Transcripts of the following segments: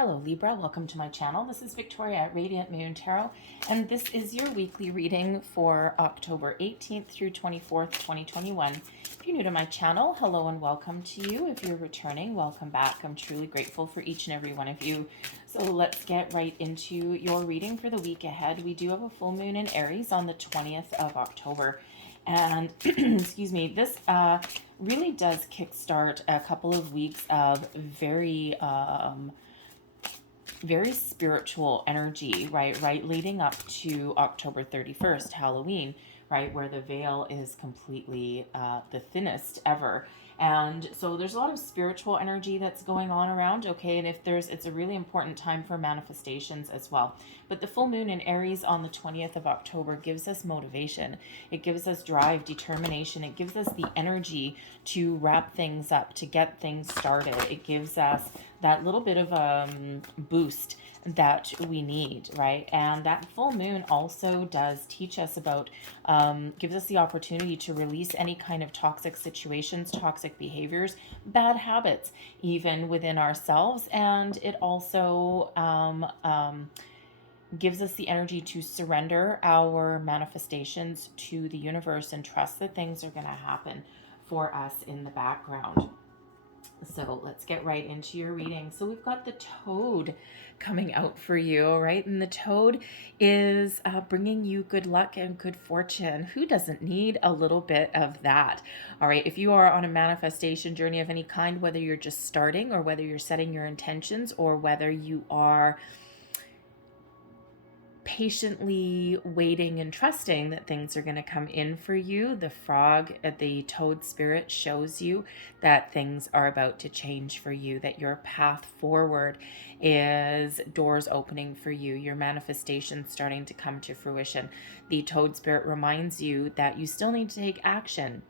Hello Libra, welcome to my channel. This is Victoria at Radiant Moon Tarot, and this is your weekly reading for October 18th through 24th, 2021. If you're new to my channel, hello and welcome to you. If you're returning, welcome back. I'm truly grateful for each and every one of you. So let's get right into your reading for the week ahead. We do have a full moon in Aries on the 20th of October. And excuse me, this really does kickstart a couple of weeks of very spiritual energy, right, leading up to October 31st, Halloween, right, where the veil is completely the thinnest ever. And so there's a lot of spiritual energy that's going on around, okay? And it's a really important time for manifestations as well. But the full moon in Aries on the 20th of October gives us motivation. It gives us drive, determination. It gives us the energy to wrap things up, to get things started. It gives us that little bit of a boost that we need, right? And that full moon also does teach us about, gives us the opportunity to release any kind of toxic situations, toxic behaviors, bad habits, even within ourselves. And it also gives us the energy to surrender our manifestations to the universe and trust that things are going to happen for us in the background. So let's get right into your reading. So we've got the Toad coming out for you, right? And the Toad is bringing you good luck and good fortune. Who doesn't need a little bit of that? All right, if you are on a manifestation journey of any kind, whether you're just starting or whether you're setting your intentions or whether you are patiently waiting and trusting that things are going to come in for you, the frog, the toad spirit shows you that things are about to change for you, that your path forward is doors opening for you, your manifestation starting to come to fruition. The toad spirit reminds you that you still need to take action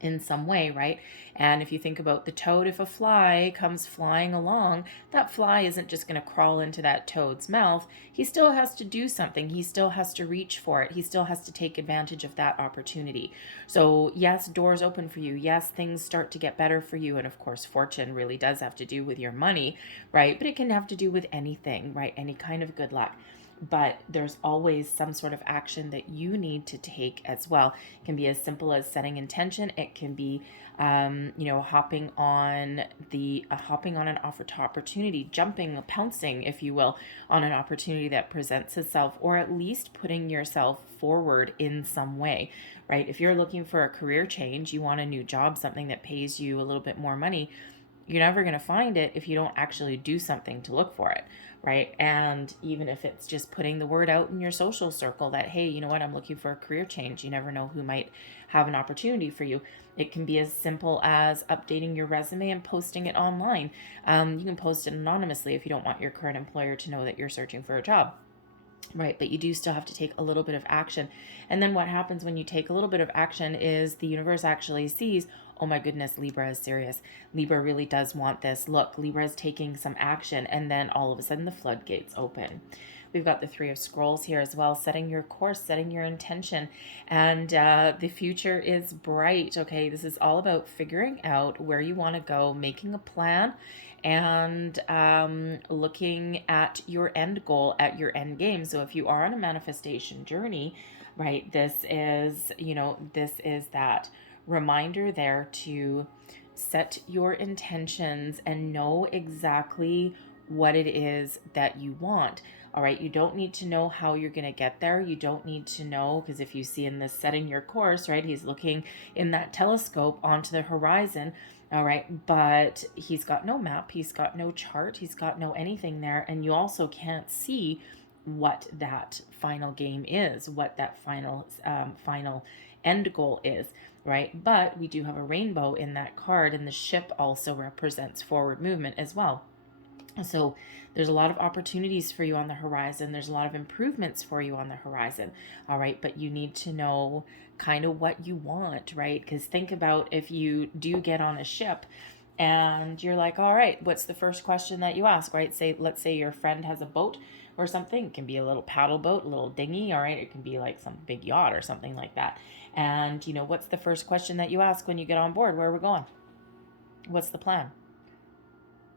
in some way, right? And if you think about the toad, if a fly comes flying along, that fly isn't just going to crawl into that toad's mouth. He still has to do something. He still has to reach for it. He still has to take advantage of that opportunity. So yes, doors open for you. Yes, things start to get better for you. And of course, fortune really does have to do with your money, right? But it can have to do with anything, right? Any kind of good luck. But there's always some sort of action that you need to take as well. It can be as simple as setting intention. It can be, hopping on an opportunity, jumping, pouncing, if you will, on an opportunity that presents itself, or at least putting yourself forward in some way, right? If you're looking for a career change, you want a new job, something that pays you a little bit more money, you're never going to find it if you don't actually do something to look for it, right? And even if it's just putting the word out in your social circle that, hey, you know what, I'm looking for a career change. You never know who might have an opportunity for you. It can be as simple as updating your resume and posting it online. You can post it anonymously if you don't want your current employer to know that you're searching for a job. Right, but you do still have to take a little bit of action. And then what happens when you take a little bit of action is the universe actually sees, oh my goodness, Libra is serious. Libra really does want this. Look, Libra is taking some action. And then all of a sudden the floodgates open. We've got the Three of Scrolls here as well, setting your course, setting your intention. And the future is bright, okay? This is all about figuring out where you want to go, making a plan, and looking at your end goal, at your end game. So if you are on a manifestation journey, right, this is that reminder there to set your intentions and know exactly what it is that you want. All right, you don't need to know how you're going to get there. You don't need to know, because if you see in this setting your course, right, he's looking in that telescope onto the horizon. All right, but he's got no map, he's got no chart, he's got no anything there. And you also can't see what that final game is, what that final end goal is, right? But we do have a rainbow in that card, and the ship also represents forward movement as well. So there's a lot of opportunities for you on the horizon. There's a lot of improvements for you on the horizon. All right. But you need to know kind of what you want, right? Because think about if you do get on a ship and you're like, all right, what's the first question that you ask, right? Let's say your friend has a boat or something. It can be a little paddle boat, a little dinghy. All right. It can be like some big yacht or something like that. And what's the first question that you ask when you get on board? Where are we going? What's the plan?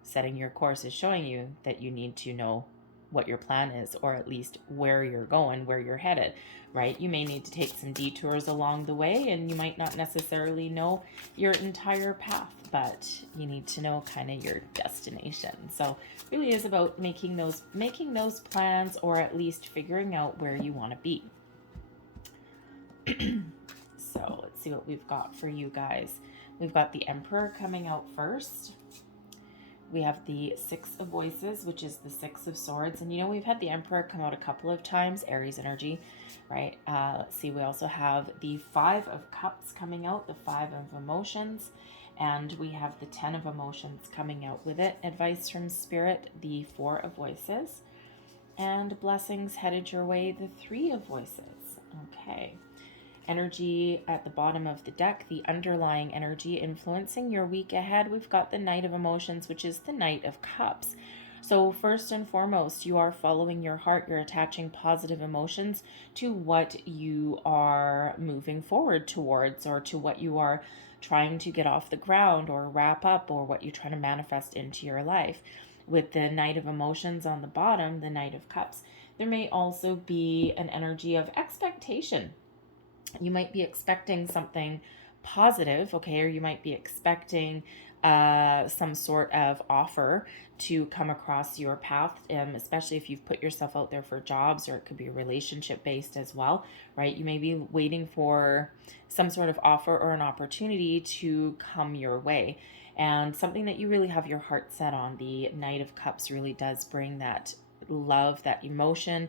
setting your course is showing you that you need to know what your plan is, or at least where you're going, where you're headed, right? You may need to take some detours along the way, and you might not necessarily know your entire path, but you need to know kind of your destination. So it really is about making those plans, or at least figuring out where you want to be. So let's see what we've got for you guys. We've got the Emperor coming out first. We have the Six of Voices, which is the Six of Swords. And we've had the Emperor come out a couple of times, Aries energy, right? Let's see, we also have the Five of Cups coming out, the Five of Emotions. And we have the 10 of Emotions coming out with it. Advice from Spirit, the Four of Voices. And blessings headed your way, the Three of Voices. Okay. Energy at the bottom of the deck, the underlying energy influencing your week ahead. We've got the Knight of Emotions, which is the Knight of Cups. So first and foremost, you are following your heart. You're attaching positive emotions to what you are moving forward towards, or to what you are trying to get off the ground or wrap up, or what you're trying to manifest into your life. With the Knight of Emotions on the bottom, the Knight of Cups, there may also be an energy of expectation. You might be expecting something positive, okay, or you might be expecting some sort of offer to come across your path, especially if you've put yourself out there for jobs, or it could be relationship based as well, right? You may be waiting for some sort of offer or an opportunity to come your way, and something that you really have your heart set on. The Knight of Cups really does bring that love, that emotion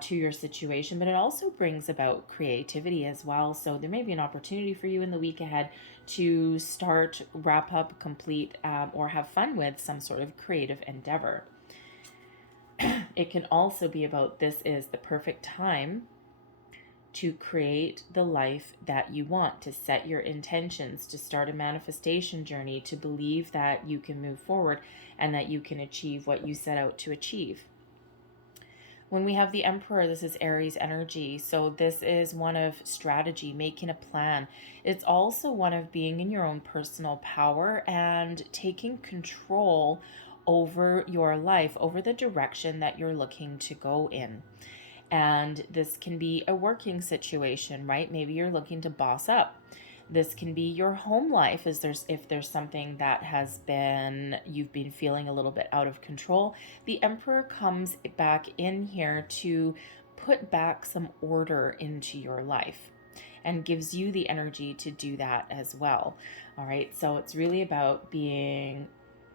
to your situation, but it also brings about creativity as well. So there may be an opportunity for you in the week ahead to start, wrap up, complete, or have fun with some sort of creative endeavor. It can also be about, this is the perfect time to create the life that you want, to set your intentions, to start a manifestation journey, to believe that you can move forward and that you can achieve what you set out to achieve. When we have the Emperor, this is Aries energy. So this is one of strategy, making a plan. It's also one of being in your own personal power and taking control over your life, over the direction that you're looking to go in. And this can be a working situation, right? Maybe you're looking to boss up. This can be your home life, if there's something that you've been feeling a little bit out of control. The Emperor comes back in here to put back some order into your life, and gives you the energy to do that as well. All right, so it's really about being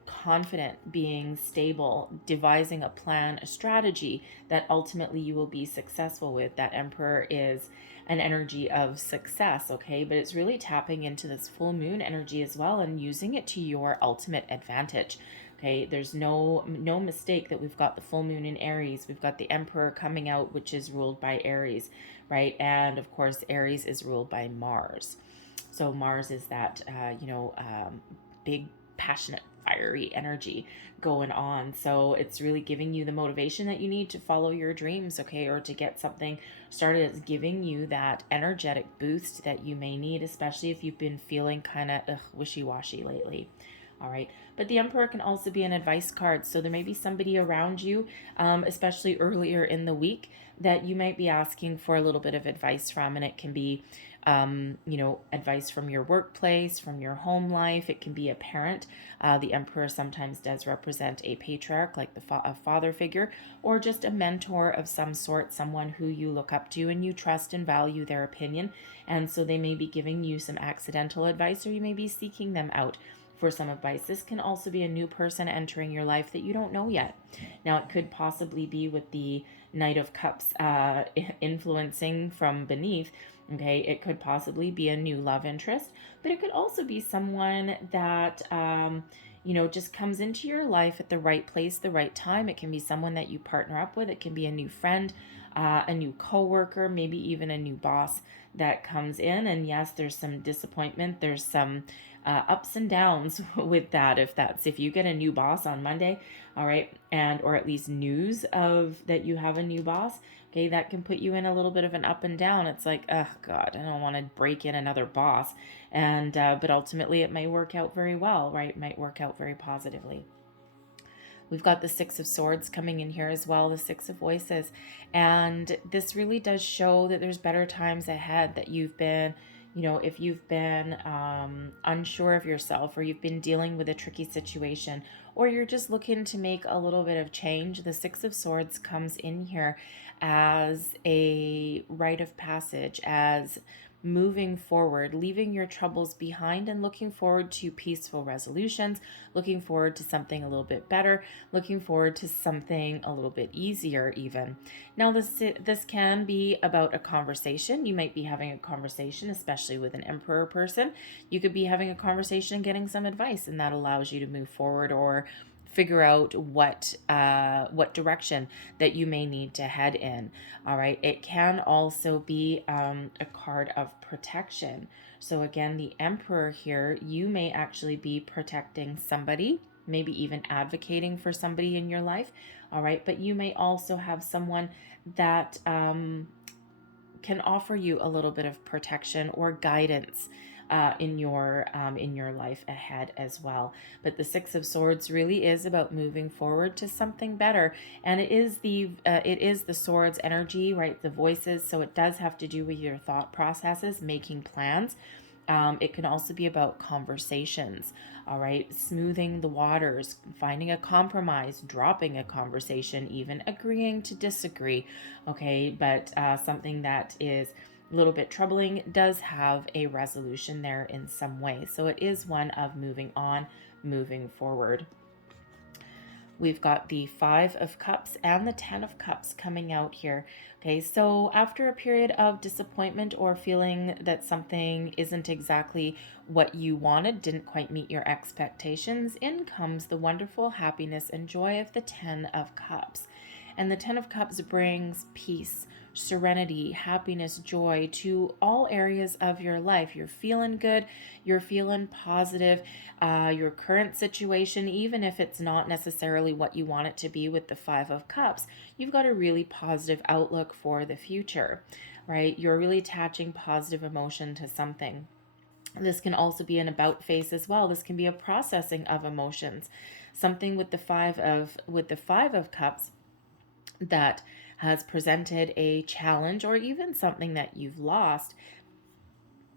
confident, being stable, devising a plan, a strategy that ultimately you will be successful with. That Emperor is an energy of success, okay? But it's really tapping into this full moon energy as well, and using it to your ultimate advantage. Okay, there's no mistake that we've got the full moon in Aries. We've got the Emperor coming out, which is ruled by Aries, right? And of course, Aries is ruled by Mars. So Mars is that, big, passionate, fiery energy going on. So it's really giving you the motivation that you need to follow your dreams, okay, or to get something started. It's giving you that energetic boost that you may need, especially if you've been feeling kind of wishy-washy lately. All right, but the Emperor can also be an advice card. So there may be somebody around you, especially earlier in the week, that you might be asking for a little bit of advice from, and it can be advice from your workplace, from your home life. It can be a parent. The Emperor sometimes does represent a patriarch, like a father figure, or just a mentor of some sort, someone who you look up to and you trust and value their opinion. And so they may be giving you some accidental advice, or you may be seeking them out for some advice. This can also be a new person entering your life that you don't know yet. Now, it could possibly be with the Knight of Cups influencing from beneath. Okay, it could possibly be a new love interest, but it could also be someone that just comes into your life at the right place, the right time. It can be someone that you partner up with. It can be a new friend, a new coworker, maybe even a new boss that comes in. And yes, there's some disappointment. There's some ups and downs with that. If you get a new boss on Monday, all right, or at least news of that you have a new boss, okay, that can put you in a little bit of an up and down. It's like, oh God, I don't want to break in another boss. And but ultimately it may work out very well, right? It might work out very positively. We've got the Six of Swords coming in here as well, the Six of Voices. And this really does show that there's better times ahead, that you've been, if you've been unsure of yourself, or you've been dealing with a tricky situation, or you're just looking to make a little bit of change, the Six of Swords comes in here as a rite of passage, as moving forward, leaving your troubles behind and looking forward to peaceful resolutions, looking forward to something a little bit better, looking forward to something a little bit easier even. Now this can be about a conversation. You might be having a conversation, especially with an Emperor person. You could be having a conversation and getting some advice, and that allows you to move forward or figure out what direction that you may need to head in. All right, it can also be a card of protection. So again, the Emperor here, you may actually be protecting somebody, maybe even advocating for somebody in your life. All right, but you may also have someone that can offer you a little bit of protection or guidance in your life ahead as well. But the Six of Swords really is about moving forward to something better, and it is the swords energy, right? The voices. So it does have to do with your thought processes, making plans. It can also be about conversations, all right? Smoothing the waters, finding a compromise, dropping a conversation, even agreeing to disagree, okay? But something that is a little bit troubling does have a resolution there in some way. So it is one of moving on, moving forward. We've got the Five of Cups and the Ten of Cups coming out here. Okay, so after a period of disappointment or feeling that something isn't exactly what you wanted, didn't quite meet your expectations, in comes the wonderful happiness and joy of the Ten of Cups. And the Ten of Cups brings peace, serenity, happiness, joy to all areas of your life. You're feeling good, you're feeling positive. Your current situation, even if it's not necessarily what you want it to be with the Five of Cups, you've got a really positive outlook for the future, right? You're really attaching positive emotion to something. This can also be an about face as well. This can be a processing of emotions. Something with the Five of Cups that has presented a challenge, or even something that you've lost.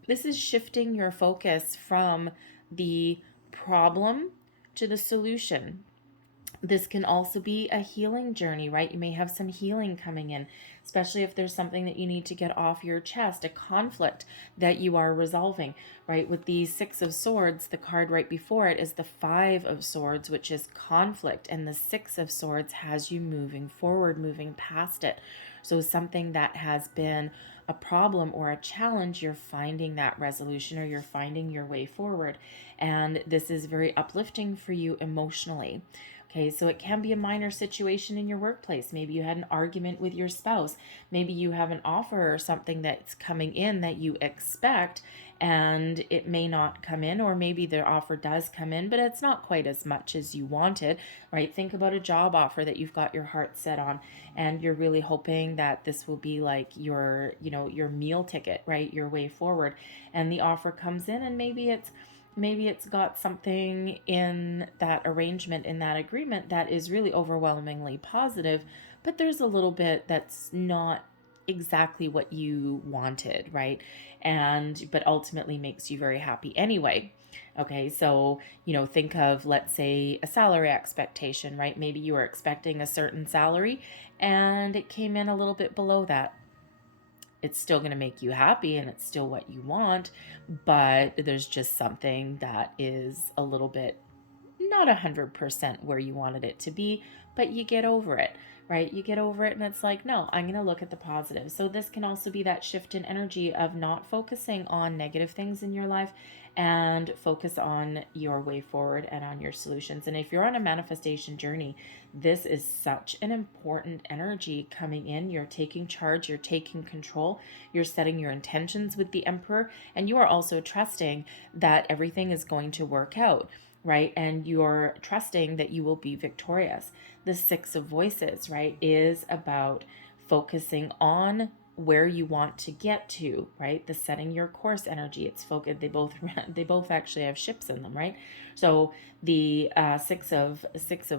This is shifting your focus from the problem to the solution. This can also be a healing journey, right? You may have some healing coming in, especially if there's something that you need to get off your chest, a conflict that you are resolving, right? With the Six of Swords, the card right before it is the Five of Swords, which is conflict, and the Six of Swords has you moving forward, moving past it. So something that has been a problem or a challenge, you're finding that resolution, or you're finding your way forward. And this is very uplifting for you emotionally. Okay, so it can be a minor situation in your workplace. Maybe you had an argument with your spouse. Maybe you have an offer or something that's coming in that you expect, and it may not come in, or maybe the offer does come in, but it's not quite as much as you wanted, right? Think about a job offer that you've got your heart set on, and you're really hoping that this will be like your meal ticket, right? Your way forward. And the offer comes in, and maybe it's got something in that arrangement, in that agreement, that is really overwhelmingly positive, but there's a little bit that's not exactly what you wanted, right? But ultimately makes you very happy anyway. Okay, so think of, let's say, a salary expectation, right? Maybe you were expecting a certain salary and it came in a little bit below that. It's still going to make you happy and it's still what you want, but there's just something that is a little bit not 100% where you wanted it to be, but you get over it, right? You get over it, and it's like, no, I'm going to look at the positive. So this can also be that shift in energy of not focusing on negative things in your life, and focus on your way forward and on your solutions. And if you're on a manifestation journey, this is such an important energy coming in. You're taking charge, you're taking control, you're setting your intentions with the Emperor, and you are also trusting that everything is going to work out, right? And you're trusting that you will be victorious. The Six of Voices, right, is about focusing on where you want to get to, right? The setting your course energy, it's focused. They both actually have ships in them, right? So the six of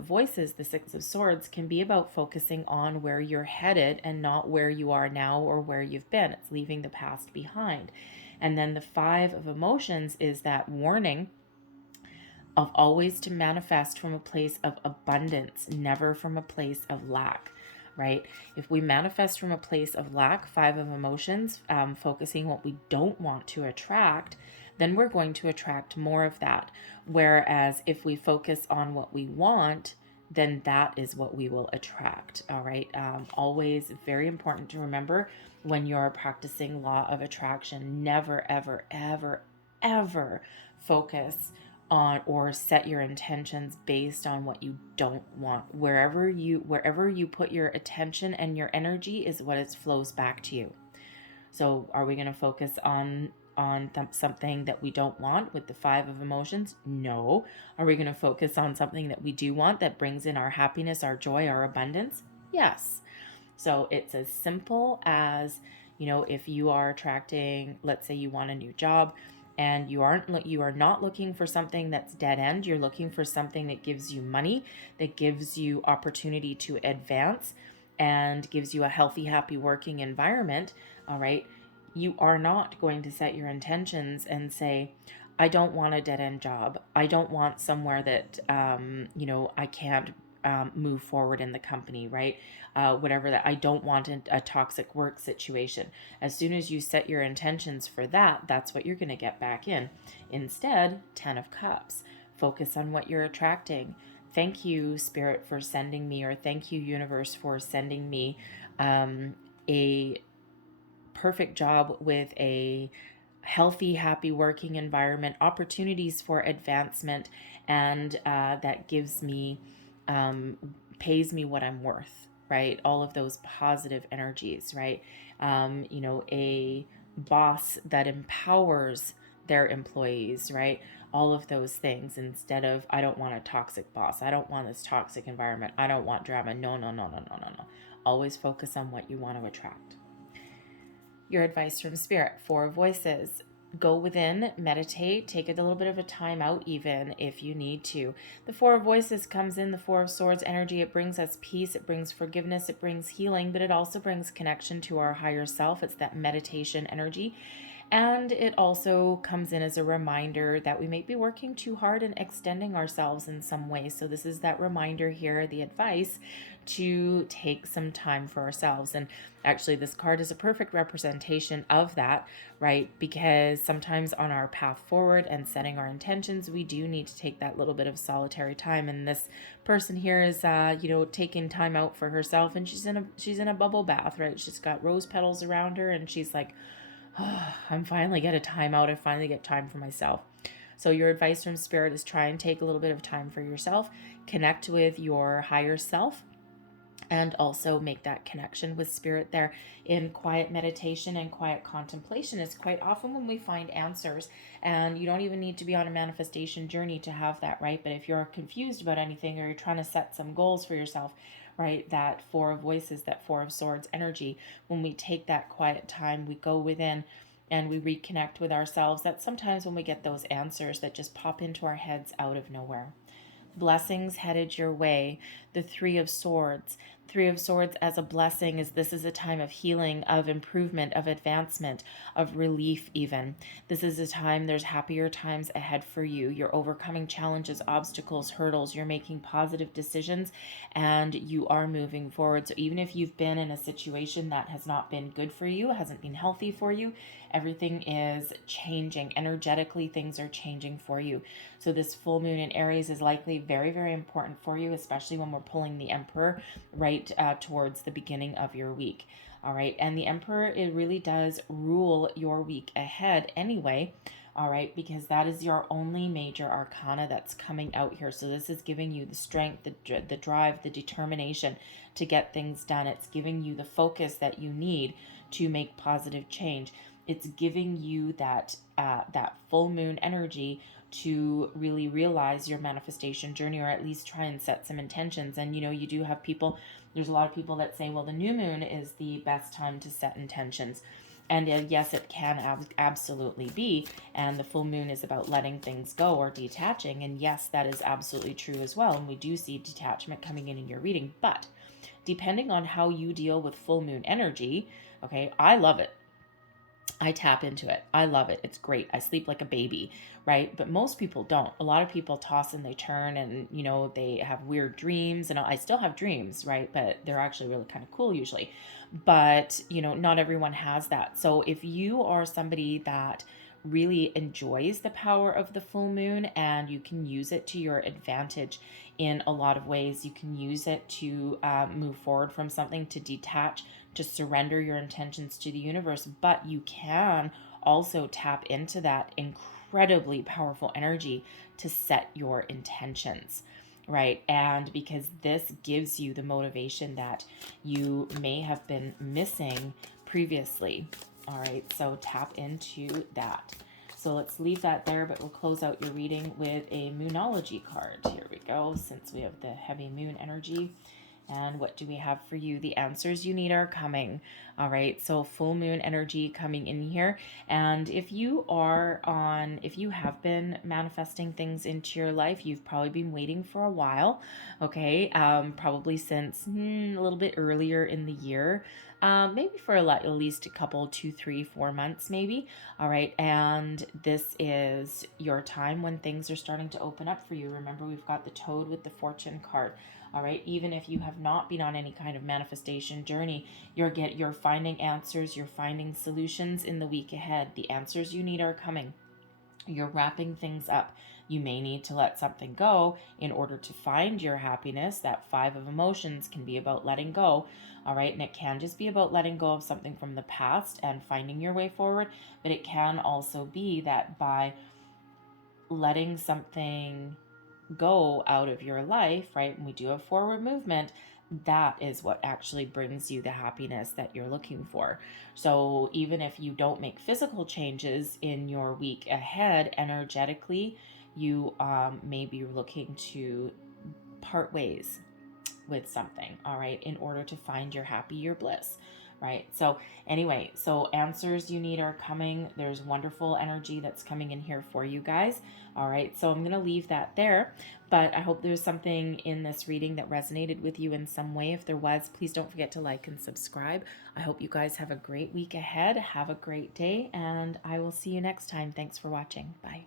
voices, the six of swords, can be about focusing on where you're headed and not where you are now or where you've been. It's leaving the past behind. And then the five of emotions is that warning of always to manifest from a place of abundance, never from a place of lack, right? If we manifest from a place of lack, five of emotions, focusing what we don't want to attract, then we're going to attract more of that. Whereas if we focus on what we want, then that is what we will attract. All right. Always very important to remember when you're practicing law of attraction, never, ever, ever, ever focus on or set your intentions based on what you don't want. Wherever you put your attention and your energy is what it flows back to you. So are we going to focus on something that we don't want with the five of emotions? No. Are we going to focus on something that we do want that brings in our happiness, our joy, our abundance? Yes. So it's as simple as, if you are attracting, let's say you want a new job, and you are not looking for something that's dead end. You're looking for something that gives you money, that gives you opportunity to advance, and gives you a healthy, happy working environment. All right. You are not going to set your intentions and say, I don't want a dead end job. I don't want somewhere that, I can't move forward in the company, right? Whatever that, I don't want a toxic work situation. As soon as you set your intentions for that, that's what you're going to get back in. Instead, 10 of Cups. Focus on what you're attracting. Thank you, Spirit, for sending me, or thank you, Universe, for sending me a perfect job with a healthy, happy working environment, opportunities for advancement, and that gives me, pays me what I'm worth, right? All of those positive energies, right? A boss that empowers their employees, right? All of those things, instead of, I don't want a toxic boss. I don't want this toxic environment. I don't want drama. No, no, no, no, no, no, no. Always focus on what you want to attract. Your advice from Spirit, four voices. Go within, meditate, take a little bit of a time out even if you need to. The four of voices comes in the four of swords energy. It brings us peace, it brings forgiveness, it brings healing, but it also brings connection to our higher self. It's that meditation energy. And it also comes in as a reminder that we may be working too hard and extending ourselves in some way. So this is that reminder here, the advice to take some time for ourselves. And actually, this card is a perfect representation of that, right? Because sometimes on our path forward and setting our intentions, we do need to take that little bit of solitary time. And this person here is, taking time out for herself, and she's in a bubble bath, right? She's got rose petals around her, and she's like, oh, I'm finally get a time out. I finally get time for myself. So your advice from Spirit is try and take a little bit of time for yourself, connect with your higher self, and also make that connection with Spirit there in quiet meditation and quiet contemplation. Is quite often when we find answers, and you don't even need to be on a manifestation journey to have that, right? But if you're confused about anything, or you're trying to set some goals for yourself, right, that four of voices, that four of swords energy, when we take that quiet time, we go within and we reconnect with ourselves. That's sometimes when we get those answers that just pop into our heads out of nowhere. Blessings headed your way. The Three of Swords. Three of Swords as a blessing is, this is a time of healing, of improvement, of advancement, of relief even. This is a time, there's happier times ahead for you. You're overcoming challenges, obstacles, hurdles. You're making positive decisions, and you are moving forward. So even if you've been in a situation that has not been good for you, hasn't been healthy for you, everything is changing. Energetically, things are changing for you. So this full moon in Aries is likely very, very important for you, especially when we're pulling the Emperor right towards the beginning of your week. All right. And the Emperor, it really does rule your week ahead anyway. All right. Because that is your only major arcana that's coming out here. So this is giving you the strength, the drive, the determination to get things done. It's giving you the focus that you need to make positive change. It's giving you that full moon energy to really realize your manifestation journey, or at least try and set some intentions. And you do have people, there's a lot of people that say, well, the new moon is the best time to set intentions. And yes, it can absolutely be. And the full moon is about letting things go or detaching. And yes, that is absolutely true as well. And we do see detachment coming in your reading. But depending on how you deal with full moon energy, okay, I love it. I tap into it. I love it. It's great. I sleep like a baby, right? But most people don't. A lot of people toss and they turn, and they have weird dreams, and I still have dreams, right? But they're actually really kind of cool usually. But, not everyone has that. So if you are somebody that really enjoys the power of the full moon and you can use it to your advantage in a lot of ways, you can use it to move forward from something, to detach, to surrender your intentions to the universe. But you can also tap into that incredibly powerful energy to set your intentions, right? And because this gives you the motivation that you may have been missing previously. All right, so tap into that. So let's leave that there, but we'll close out your reading with a Moonology card. Here we go, since we have the heavy moon energy. And what do we have for you? The answers you need are coming. All right, so full moon energy coming in here. And if you have been manifesting things into your life, you've probably been waiting for a while, okay? Probably since a little bit earlier in the year. Maybe for at least a couple, 2, 3, 4 months maybe. All right, and this is your time when things are starting to open up for you. Remember, we've got the Toad with the Fortune card. All right, even if you have not been on any kind of manifestation journey, you're finding answers, you're finding solutions in the week ahead. The answers you need are coming. You're wrapping things up. You may need to let something go in order to find your happiness. That 5 of emotions can be about letting go. All right, and it can just be about letting go of something from the past and finding your way forward, but it can also be that by letting something go out of your life, right? And we do have forward movement, that is what actually brings you the happiness that you're looking for. So even if you don't make physical changes in your week ahead, energetically, you may be looking to part ways with something, all right, in order to find your happy, your bliss, right? So anyway, so answers you need are coming. There's wonderful energy that's coming in here for you guys. All right, so I'm going to leave that there, but I hope there's something in this reading that resonated with you in some way. If there was, please don't forget to like and subscribe. I hope you guys have a great week ahead. Have a great day, and I will see you next time. Thanks for watching. Bye.